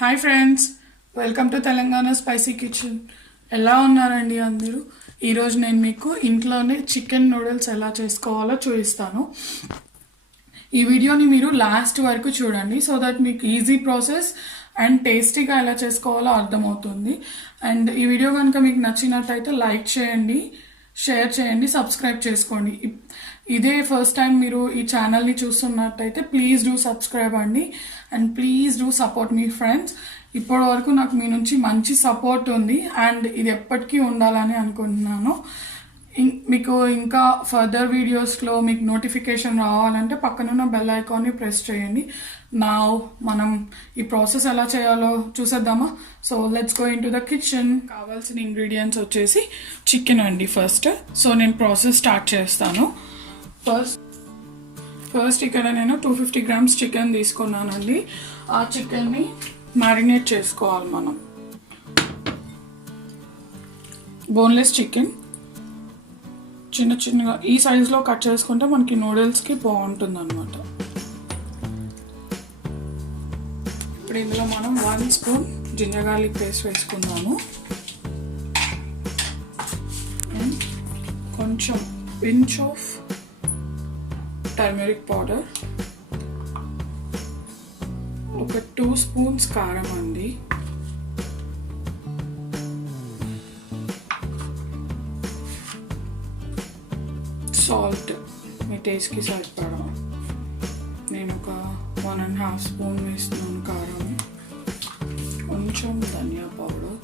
Hi friends, welcome to Telangana spicy kitchen. ఎలా ఉన్నారండి అందరూ? ఈరోజు నేను మీకు ఇంట్లోనే చికెన్ నూడిల్స్ ఎలా చేసుకోవాలో చూపిస్తాను. ఈ వీడియోని మీరు లాస్ట్ వరకు చూడండి, సో దట్ మీకు ఈజీ ప్రాసెస్ అండ్ టేస్టీగా ఎలా చేసుకోవాలో అర్థమవుతుంది. అండ్ ఈ వీడియో కనుక మీకు నచ్చినట్టయితే లైక్ చేయండి, షేర్ చేయండి, సబ్స్క్రైబ్ చేసుకోండి. ఇదే ఫస్ట్ టైం మీరు ఈ ఛానల్ని చూస్తున్నట్టయితే ప్లీజ్ డూ సబ్స్క్రైబ్ అండి. అండ్ ప్లీజ్ డూ సపోర్ట్ మీ ఫ్రెండ్స్. ఇప్పటి వరకు నాకు మీ నుంచి మంచి సపోర్ట్ ఉంది అండ్ ఇది ఎప్పటికీ ఉండాలని అనుకుంటున్నాను. మీకు ఇంకా ఫర్దర్ వీడియోస్లో మీకు నోటిఫికేషన్ రావాలంటే పక్కనున్న బెల్ ఐకాన్ని ప్రెస్ చేయండి. నా మనం ఈ ప్రాసెస్ ఎలా చేయాలో చూసేద్దామా? So let's go in to the kitchen. కావాల్సిన ఇంగ్రీడియంట్స్ వచ్చేసి చికెన్ అండి ఫస్ట్. సో నేను ప్రాసెస్ స్టార్ట్ చేస్తాను. ఫస్ట్ ఇక్కడ నేను 250 grams చికెన్ తీసుకున్నానండి. ఆ చికెన్ని మ్యారినేట్ చేసుకోవాలి మనం. బోన్లెస్ చికెన్ చిన్న చిన్నగా ఈ సైజులో కట్ చేసుకుంటే మనకి నూడిల్స్కి బాగుంటుంది అనమాట. ఇప్పుడు ఇందులో మనం 1 spoon జింజర్ గార్లిక్ పేస్ట్ వేసుకుందాము. కొంచెం పించ్ ఆఫ్ టర్మరిక్ పౌడర్, ఒక 2 spoons కారం అండి, సాల్ట్ మీ టేస్ట్కి సరిపడా. నేను ఒక 1.5 spoon వేస్తున్నాను కారం. కొంచెం ధనియా పౌడర్,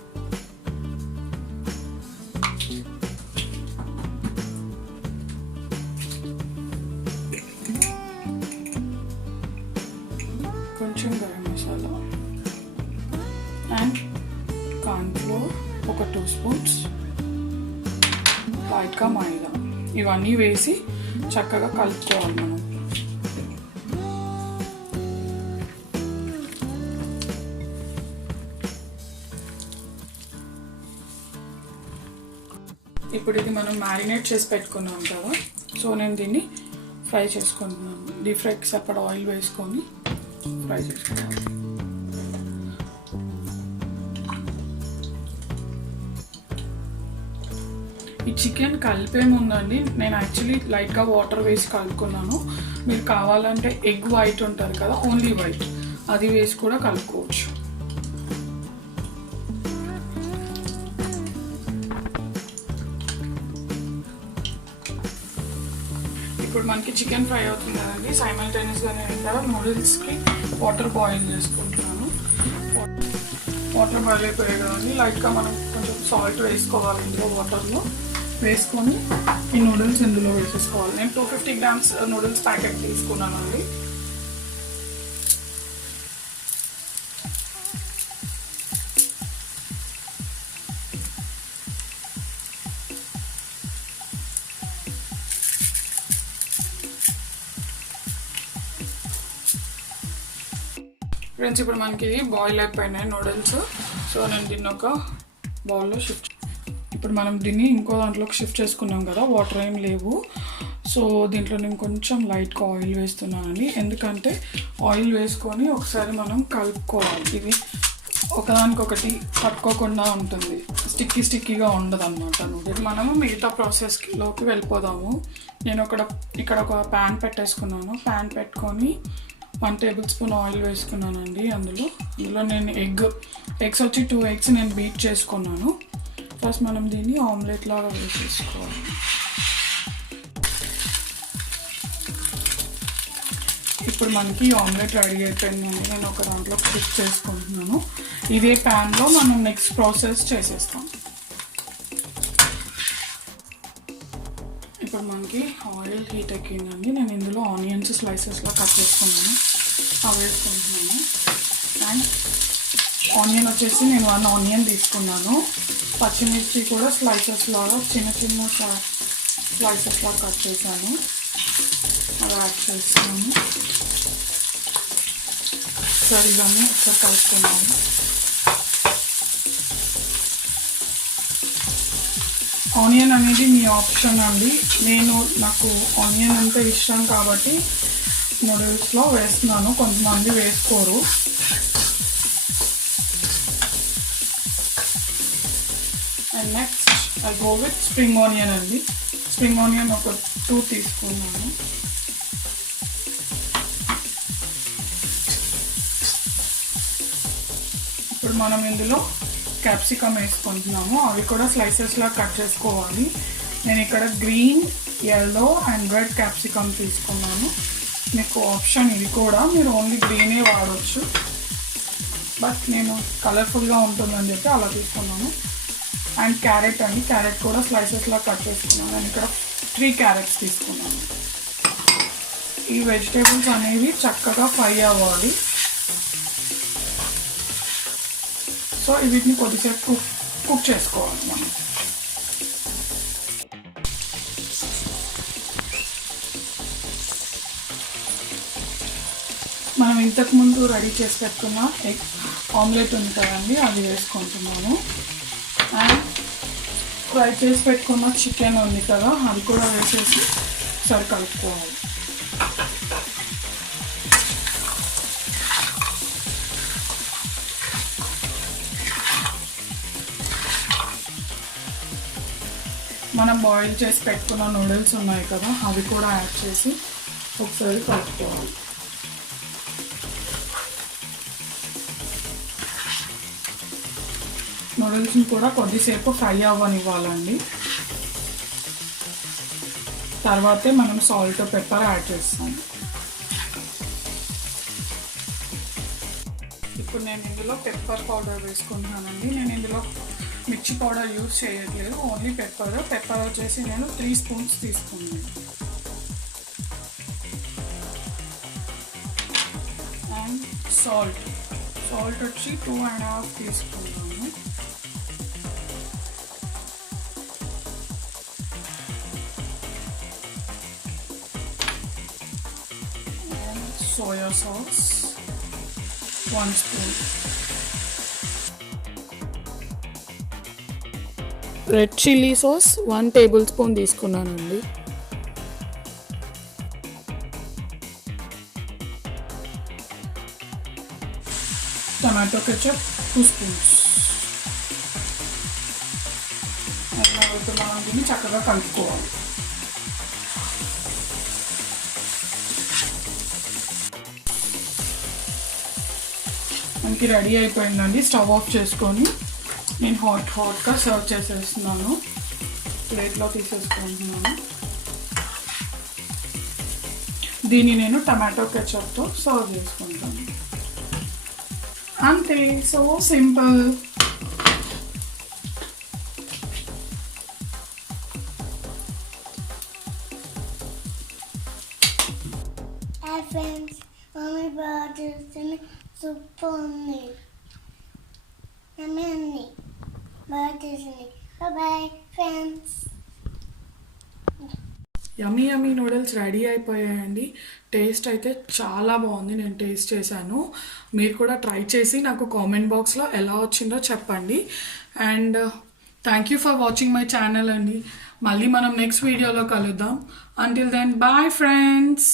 కొంచెం గరం మసాలా అండ్ కార్న్ఫ్లోర్ ఒక 2 spoons, లైట్గా మైదా. ఇవన్నీ వేసి చక్కగా కలుపుకోవాలి మనం. ఇప్పుడు ఇది మనం మ్యారినేట్ చేసి పెట్టుకున్నాం కదా, సో నేను దీన్ని ఫ్రై చేసుకుంటున్నాను. డీప్ ఫ్రైకి సరిపడా ఆయిల్ వేసుకొని ఫ్రై చేసుకున్నాను. ఈ చికెన్ కలిపేముందండి, నేను యాక్చువల్లీ లైట్గా వాటర్ వేసి కలుపుకున్నాను. మీరు కావాలంటే ఎగ్ వైట్ ఉంటుంది కదా, ఓన్లీ వైట్, అది వేసి కూడా కలుపుకోవచ్చు. ఇప్పుడు మనకి చికెన్ ఫ్రై అవుతుంది కదండి, సైమల్టేనియస్గా నేను ఇక్కడ నూడిల్స్కి వాటర్ బాయిల్ చేసుకుంటున్నాను. వాటర్ బాయిల్ అయిపోయాయి కదండి, లైట్గా మనం కొంచెం సాల్ట్ వేసుకోవాలి. ఇందులో వాటర్లో వేసుకొని ఈ నూడిల్స్ ఇందులో వేసేసుకోవాలి. నేను 250 grams నూడిల్స్ ప్యాకెట్ తీసుకున్నానండి. ఫ్రెండ్స్, ఇప్పుడు మనకి బాయిల్ అయిపోయినాయి నూడిల్స్. సో నేను దీన్ని ఒక బౌల్లో షిఫ్ట్. ఇప్పుడు మనం దీన్ని ఇంకో దాంట్లోకి షిఫ్ట్ చేసుకున్నాం కదా, వాటర్ ఏం లేవు. సో దీంట్లో నేను కొంచెం లైట్గా ఆయిల్ వేస్తున్నానండి, ఎందుకంటే ఆయిల్ వేసుకొని ఒకసారి మనం కలుపుకోవాలి. ఇది ఒకదానికొకటి పట్టుకోకుండా ఉంటుంది, స్టిక్కీగా ఉండదు అనమాట నూడిల్స్. మనము మిగతా ప్రాసెస్లోకి వెళ్ళిపోదాము. నేను ఇక్కడ ఒక ప్యాన్ పెట్టేసుకున్నాను. ప్యాన్ పెట్టుకొని 1 tablespoon ఆయిల్ వేసుకున్నానండి. అందులో నేను ఎగ్స్ వచ్చి 2 eggs నేను బీట్ చేసుకున్నాను. ఫస్ట్ మనం దీన్ని ఆమ్లెట్ లాగా వేసేసుకోవాలి. ఇప్పుడు మనకి ఆమ్లెట్ రెడీ అయిపోయిందండి. నేను ఒక దాంట్లో షిఫ్ట్ చేసుకుంటున్నాను. ఇదే ప్యాన్లో మనం నెక్స్ట్ ప్రాసెస్ చేసేస్తాం. ఇప్పుడు మనకి ఆయిల్ హీట్ ఎక్కిందండి. నేను ఇందులో ఆనియన్స్ స్లైసెస్లో కట్ చేసుకున్నాను, అవి వేసుకుంటున్నాను. అండ్ ఆనియన్ వచ్చేసి నేను 1 onion తీసుకున్నాను. పచ్చిమిర్చి కూడా స్లైసెస్ లాగా చిన్న స్లైసెస్ లాగా కట్ చేశాను, అవి యాడ్ చేస్తున్నాను. సరే ఇవన్నీ ఒకసారి కలుపుకున్నాను. ఆనియన్ అనేది మీ ఆప్షన్ అండి. నాకు ఆనియన్ అంటే ఇష్టం కాబట్టి నూడిల్స్లో వేస్తున్నాను, కొంతమంది వేసుకోరు. Next I go with spring onion అండి. స్ప్రింగ్ ఆనియన్ ఒక 2 తీసుకున్నాను. ఇప్పుడు మనం ఇందులో క్యాప్సికమ్ వేసుకుంటున్నాము. అవి కూడా స్లైసెస్లా కట్ చేసుకోవాలి. నేను ఇక్కడ green, yellow and red capsicum తీసుకున్నాను. మీకు ఆప్షన్ ఇది కూడా, మీరు ఓన్లీ గ్రీనే వాడవచ్చు, బట్ నేను కలర్ఫుల్గా ఉంటుందని చెప్పి అలా తీసుకున్నాను. అండ్ క్యారెట్ అండి, క్యారెట్ కూడా స్లైసెస్లా కట్ చేసుకున్నాను. నేను ఇక్కడ 3 క్యారెట్స్ తీసుకున్నాను. ఈ వెజిటేబుల్స్ అనేవి చక్కగా ఫ్రై అవ్వాలి. సో వీటిని కొద్దిసేపు కుక్ చేసుకోవాలి మనం. మనం ఇంతకుముందు రెడీ చేసి పెట్టుకున్న ఎగ్ ఆమ్లెట్ ఉంది కదండి, అది వేసుకుంటున్నాను. అండ్ ఫ్రై చేసి పెట్టుకున్న చికెన్ ఉంది కదా, అది కూడా వేసేసి సరి కలుపుకోవాలి. మనం బాయిల్ చేసి పెట్టుకున్న నూడిల్స్ ఉన్నాయి కదా, అవి కూడా యాడ్ చేసి ఒకసారి కలుపుకోవాలి. నూడిల్స్ని కూడా కొద్దిసేపు ఫ్రై అవ్వనివ్వాలండి. తర్వాతే మనం సాల్ట్, పెప్పర్ యాడ్ చేస్తాం. ఇప్పుడు నేను ఇందులో పెప్పర్ పౌడర్ వేసుకుంటున్నానండి. నేను ఇందులో మిర్చి పౌడర్ యూజ్ చేయట్లేదు, ఓన్లీ పెప్పర్. పెప్పర్ వచ్చేసి నేను 3 స్పూన్స్ తీసుకున్నాను. అండ్ సాల్ట్ వచ్చి 2.5 తీసుకున్నాను. Soya sauce 1 spoon. Red chilli sauce 1 tablespoon తీసుకున్నానండి. Tomato ketchup 2 spoons. మనం దీన్ని చక్కగా కలుపుకోవాలి. మనకి రెడీ అయిపోయిందండి. స్టవ్ ఆఫ్ చేసుకొని నేను హాట్గా సర్వ్ చేసేస్తున్నాను. ప్లేట్లో తీసేసుకుంటున్నాను. దీన్ని నేను టమాటో కెచప్తో సర్వ్ చేసుకుంటాను. అంతే, so simple. Hi friends, mommy brought us in soup only. Mommy, brought us in. Bye bye friends. Yummy yummy noodles ready అయిపోయాయండి. టేస్ట్ అయితే చాలా బాగుంది. నేను టేస్ట్ చేశాను. మీరు కూడా ట్రై చేసి నాకు కామెంట్ బాక్స్లో ఎలా వచ్చిందో చెప్పండి. And thank you for watching my channel అండి. మళ్ళీ మనం నెక్స్ట్ వీడియోలో కలుద్దాం. Until then bye friends.